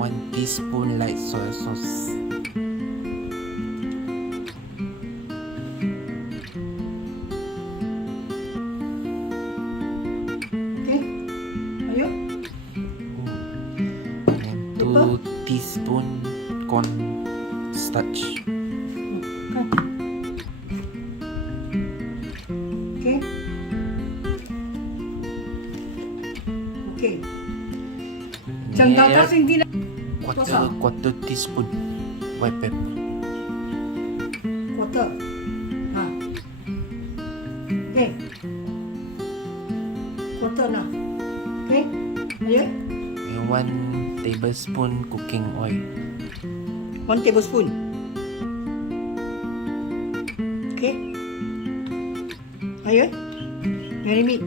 1 teaspoon light soy sauce. Okay. Ayo. And 2 teaspoon corn starch. Kan. Okay. Okay. Jangan Yeah, kau kasih gini. quarter teaspoon white pepper. Quarter. Ha. Okay. Quarter lah. Okay. Ayo. And 1 tablespoon cooking oil. 1 tablespoon. Okay. Ayo. Marinate.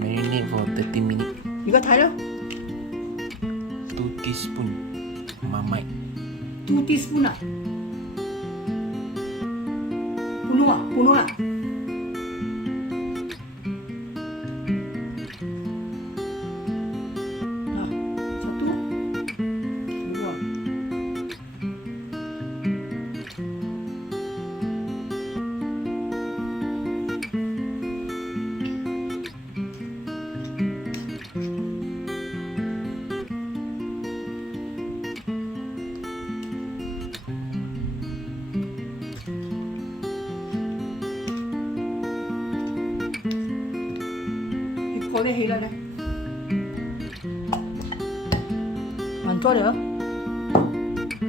Marinate for 30 minutes. You got tired? 2 teaspoon marmite. 2 teaspoon lah. Punuh lah. Nah, 1, 2. Có lên hí lại đây. Ăn cho được.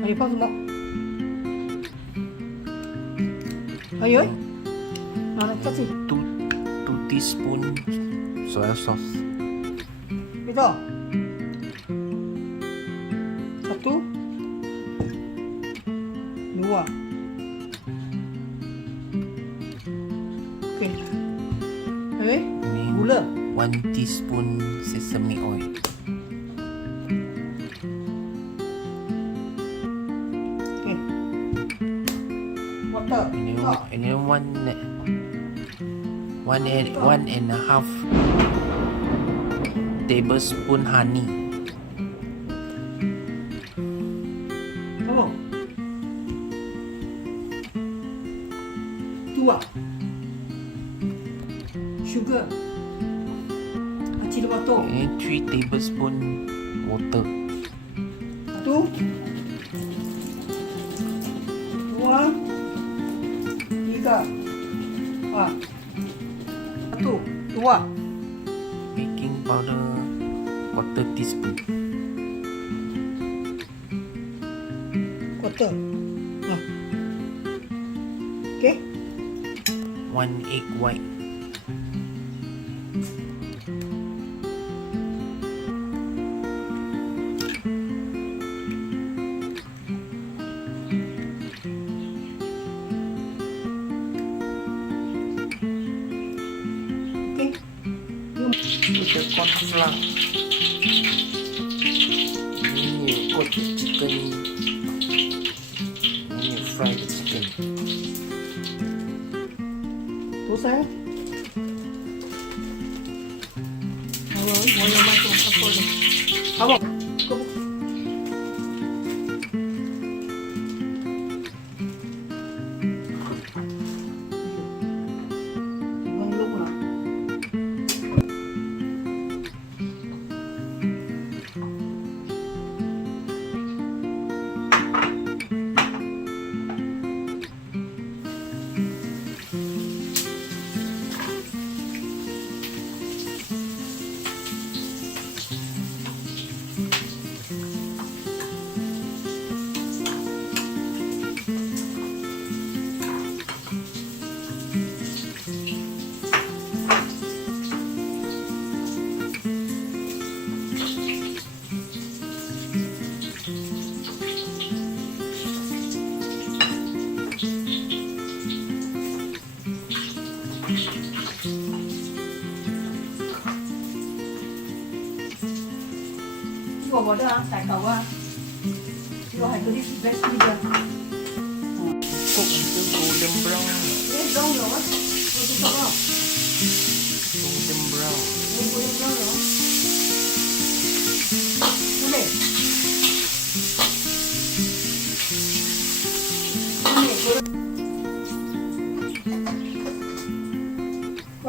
Hãy phong một. Hãy ơi. Nào này, cắt gì? 2 teaspoon soy sauce. Bây giờ. 1, 2. Oke. Hãy. Gula. 1 teaspoon sesame oil. Okay. Water. And then one and a half tablespoon honey. Come on. 2. Sugar. Ajinomoto. And 3 tablespoon water. 1, 2, 3. 1, 2. Baking powder quarter teaspoon. Quarter. Okay. 1 egg white. Okay. With the corn flour. Then you coat the chicken. Then you fry the chicken. Selesai. Awak mau yang macam apa ni? Awak. Cái bò đó xài cầu á. Rồi hãy cứ đi vest đi giờ. Cook until golden brown. Yes, brown rồi á. Rồi chúng ta không? Golden brown. Golden brown rồi. Cái này.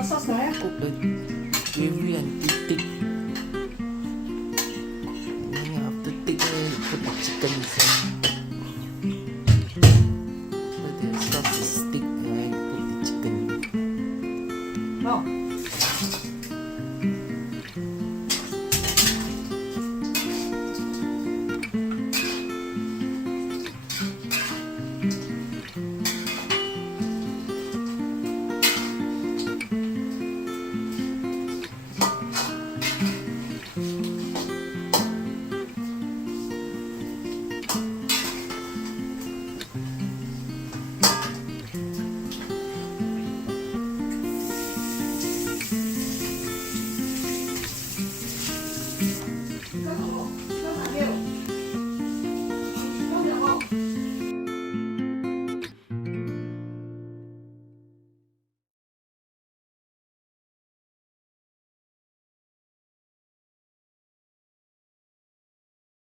sauce now, yeah? Cook the gravy until thick. And then after thick, put the chicken inside.